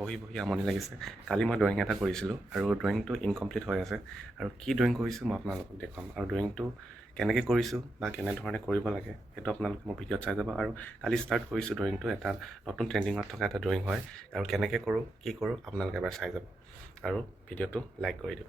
বহি বহি আমনি লাগিছে। কালি মই ড্ৰয়িং এটা কৰিছিলোঁ আৰু ড্ৰয়িংটো ইনকমপ্লিট হৈ আছে আৰু কি ড্ৰয়িং কৰিছোঁ মই আপোনালোকক দেখুৱাম আৰু ড্ৰয়িংটো কেনেকৈ কৰিছোঁ বা কেনেধৰণে কৰিব লাগে সেইটো আপোনালোকে মোৰ ভিডিঅ'ত চাই যাব। আৰু কালি ষ্টাৰ্ট কৰিছোঁ ড্ৰয়িংটো, এটা নতুন ট্ৰেণ্ডিঙত থকা এটা ড্ৰয়িং হয় আৰু কেনেকৈ কৰোঁ কি কৰোঁ আপোনালোকে এবাৰ চাই যাব আৰু ভিডিঅ'টো লাইক কৰি দিব।